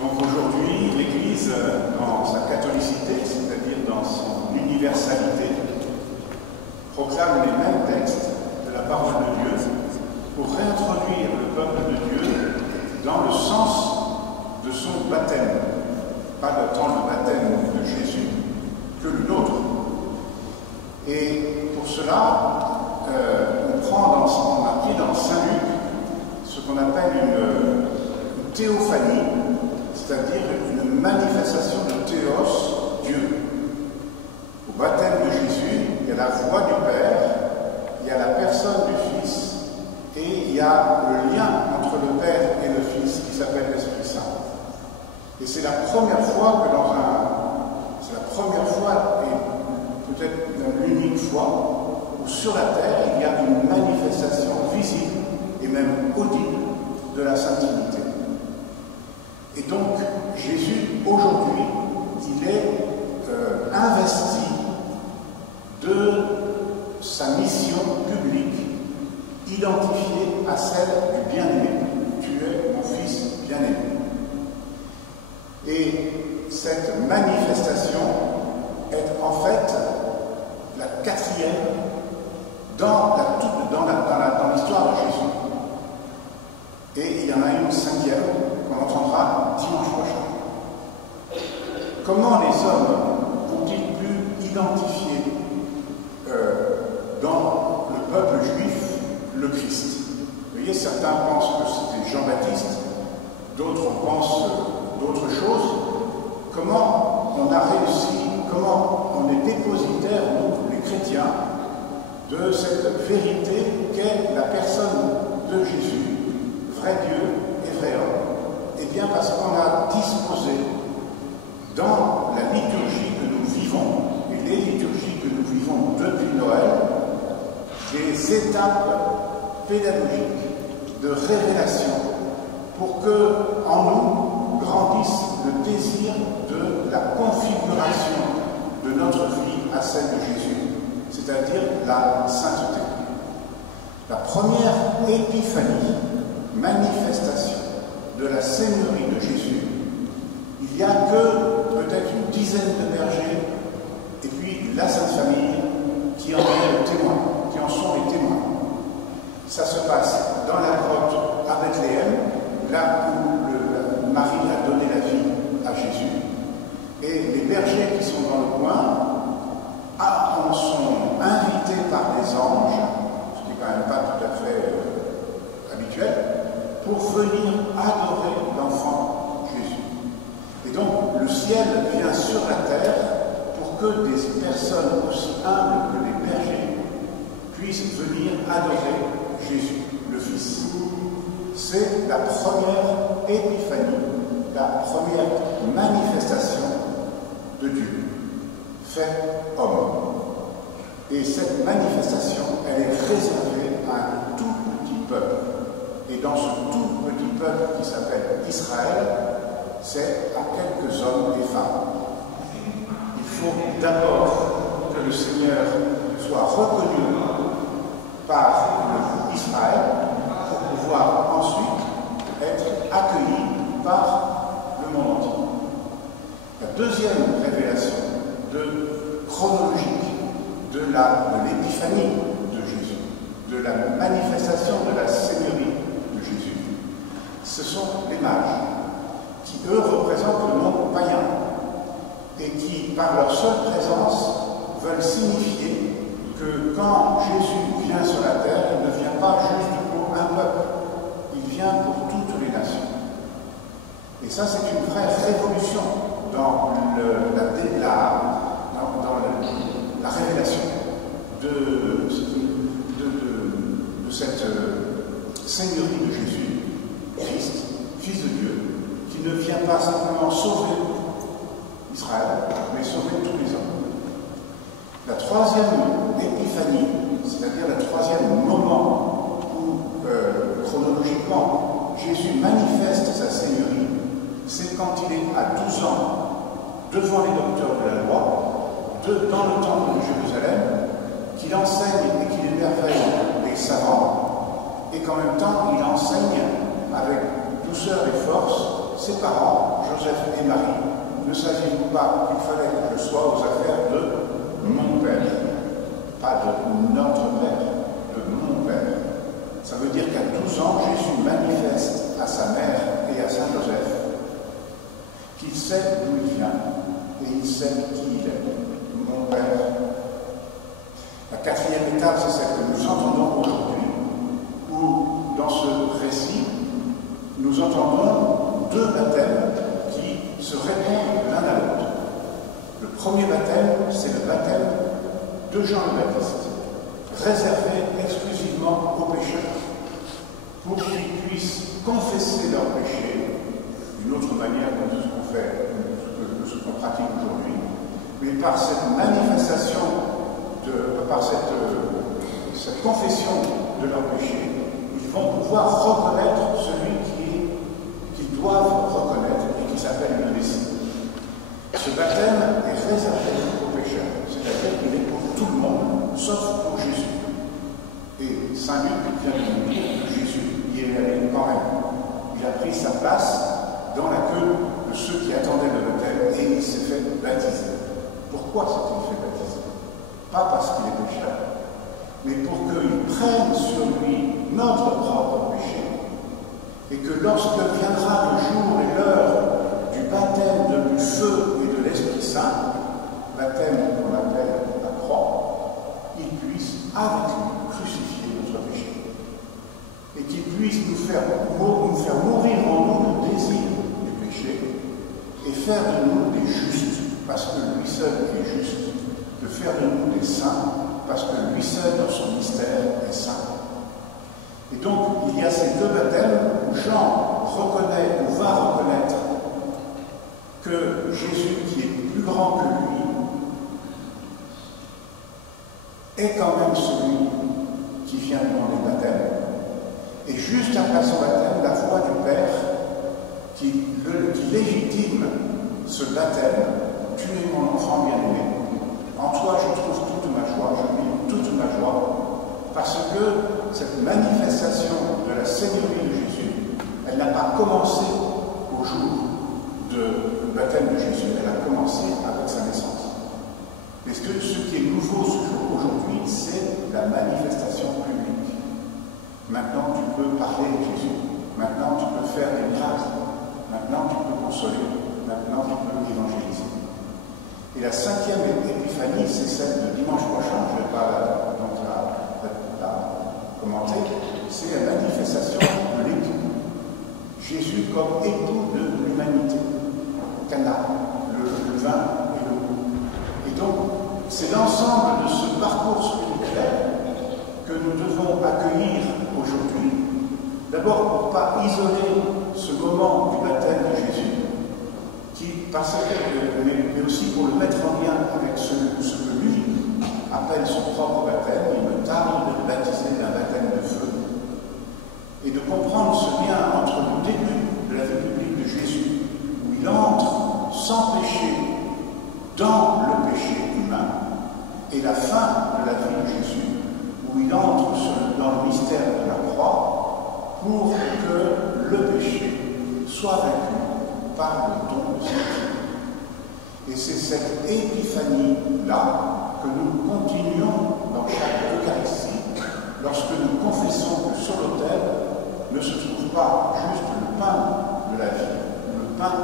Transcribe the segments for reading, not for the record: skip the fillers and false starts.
Donc aujourd'hui, l'Église, dans sa catholicité, c'est-à-dire dans son universalité, proclame les mêmes textes de la parole de Dieu pour réintroduire le peuple de Dieu dans le sens de son baptême. Pas tant le baptême de Jésus que le nôtre. Et pour cela, on a pris dans Saint Luc ce qu'on appelle une théophanie, c'est-à-dire une manifestation de théos, Dieu. Au baptême de Jésus, il y a la voix du Père, il y a la personne du Fils, et il y a le lien entre le Père et le Fils qui s'appelle l'Esprit Saint. Et c'est la première fois que c'est la première fois, et peut-être l'unique fois, où sur la terre, il y a une manifestation visible et même audible de la Sainte Trinité. Et donc, Jésus, aujourd'hui, il est investi de sa mission publique, identifiée à celle du bien-aimé. Tu es mon Fils bien-aimé. Et cette manifestation est en fait la quatrième dans l'histoire de Jésus. Et il y en a une cinquième qu'on entendra dimanche prochain. Comment les hommes ont-ils pu identifier dans le peuple juif le Christ? Vous voyez, certains pensent que c'était Jean-Baptiste, d'autres pensent d'autres choses. Comment on a réussi, comment on est dépositaire, nous, les chrétiens, de cette vérité qu'est la personne de Jésus, vrai Dieu et vrai homme? Eh bien, parce qu'on a disposé dans la liturgie que nous vivons, et les liturgies que nous vivons depuis Noël, des étapes pédagogiques de révélation pour que, en nous, grandisse le désir de la configuration de notre vie à celle de Jésus, c'est-à-dire la sainteté. La première épiphanie, manifestation de la Seigneurie de Jésus, il n'y a que peut-être une dizaine de bergers et puis la Sainte Famille qui en est le témoin, qui en sont les témoins. Ça se passe dans la grotte à Bethléem, là où Marie a donné la vie à Jésus, et les bergers qui sont dans le coin en sont invités par des anges, ce qui n'est quand même pas tout à fait habituel, pour venir adorer l'enfant Jésus. Et donc le ciel vient sur la terre pour que des personnes aussi humbles que les bergers puissent venir adorer Jésus, le Fils. C'est la première épiphanie, la première manifestation de Dieu, fait homme. Et cette manifestation, elle est réservée à un tout petit peuple. Et dans ce tout petit peuple qui s'appelle Israël, c'est à quelques hommes et femmes. Il faut d'abord que le Seigneur soit reconnu par Israël pour pouvoir ensuite être accueilli par le monde entier. La deuxième révélation chronologique de l'épiphanie de Jésus, de la manifestation de la Seigneurie de Jésus, ce sont les mages, qui eux représentent le monde païen et qui, par leur seule présence, veulent signifier que quand Jésus vient sur la terre, il ne vient pas juste pour un peuple, il vient pour toutes les nations. Et ça, c'est une vraie révolution dans la révélation de cette Seigneurie de Jésus, Christ, Fils de Dieu, qui ne vient pas simplement sauver Israël, mais sauver tous les hommes. La troisième épiphanie, c'est-à-dire le troisième moment où, chronologiquement, Jésus manifeste sa Seigneurie, c'est quand il est à 12 ans devant les docteurs de la loi, dans le temple de Jérusalem, qu'il enseigne et qu'il émerveille les savants, et qu'en même temps il enseigne avec douceur et force ses parents, Joseph et Marie, ne saviez-vous pas qu'il fallait que je sois aux affaires de mon Père? Pas de notre Père, de mon Père. Ça veut dire qu'à 12 ans, Jésus manifeste à sa mère et à Saint Joseph qu'il sait d'où il vient et il sait qui il est, mon Père. La quatrième étape, c'est celle que nous entendons aujourd'hui, où dans ce récit, nous entendons deux baptêmes qui se répondent l'un à l'autre. Le premier baptême, c'est le baptême de Jean le Baptiste, réservé exclusivement aux pécheurs, pour qu'ils puissent confesser leurs péchés, d'une autre manière que ce qu'on fait, ce qu'on pratique aujourd'hui, mais par cette manifestation, par cette confession de leurs péchés, ils vont pouvoir reconnaître celui qu'ils doivent reconnaître et qui s'appelle le Messie. Ce baptême est réservé aux pécheurs, c'est-à-dire qu'il est pour tout le monde, sauf pour Jésus. Et Saint Luc vient de nous dire que Jésus y est allé quand même. Il a pris sa place dans la queue de ceux qui attendaient le baptême et il s'est fait baptiser. Pourquoi s'est-il fait baptiser? Pas parce qu'il est pécheur, mais pour qu'il prenne sur lui notre propre péché et que lorsque viendra le jour et l'heure du baptême du feu et de l'Esprit Saint, baptême qu'on appelle la croix, il puisse avec nous crucifier notre péché et qu'il puisse nous faire mourir en nous le désir du péché et faire de nous des justes parce que lui seul est juste, de faire de nous des saints parce que lui seul dans son mystère est saint. Et donc il y a ces deux baptêmes où Jean reconnaît ou va reconnaître que Jésus, qui est plus grand que lui, est quand même celui qui vient demander le baptême. Et juste après son baptême, la voix du Père qui légitime ce baptême. Tu es mon enfant bien-aimé. En toi, je trouve toute ma joie, je vis toute ma joie, parce que cette manifestation de la Seigneurie de Jésus, elle n'a pas commencé au jour du baptême de Jésus, elle a commencé avec sa naissance. Mais ce qui est nouveau aujourd'hui, c'est la manifestation publique. Maintenant, tu peux parler de Jésus. Maintenant, tu peux faire des miracles. Maintenant, tu peux consoler. Maintenant, tu peux évangéliser. Et la cinquième épiphanie, c'est celle de dimanche prochain, je ne vais pas la commenter, c'est la manifestation de l'époux. Jésus comme époux de l'humanité. Cana, le vin et l'eau. Et donc, c'est l'ensemble de ce parcours spirituel que nous devons accueillir aujourd'hui. D'abord, pour ne pas isoler ce moment du baptême de Jésus, mais aussi pour le mettre en lien avec ce que lui appelle son propre baptême. Il me tarde de baptiser d'un baptême de feu. Et de comprendre ce lien entre le début de la vie publique de Jésus, où il entre sans péché dans le péché humain, et la fin de la vie de Jésus, où il entre dans le mystère de la croix, pour que le péché soit vaincu par le don de Saint-Esprit. Et c'est cette épiphanie-là que nous continuons dans chaque Eucharistie, lorsque nous confessons que sur l'autel ne se trouve pas juste le pain de la vie, le pain,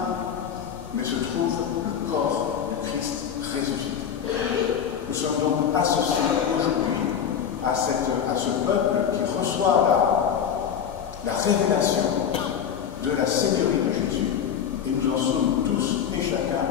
mais se trouve le corps du Christ ressuscité. Nous sommes donc associés aujourd'hui à ce peuple qui reçoit la révélation de la Seigneurie de Jésus, et nous en sommes tous et chacun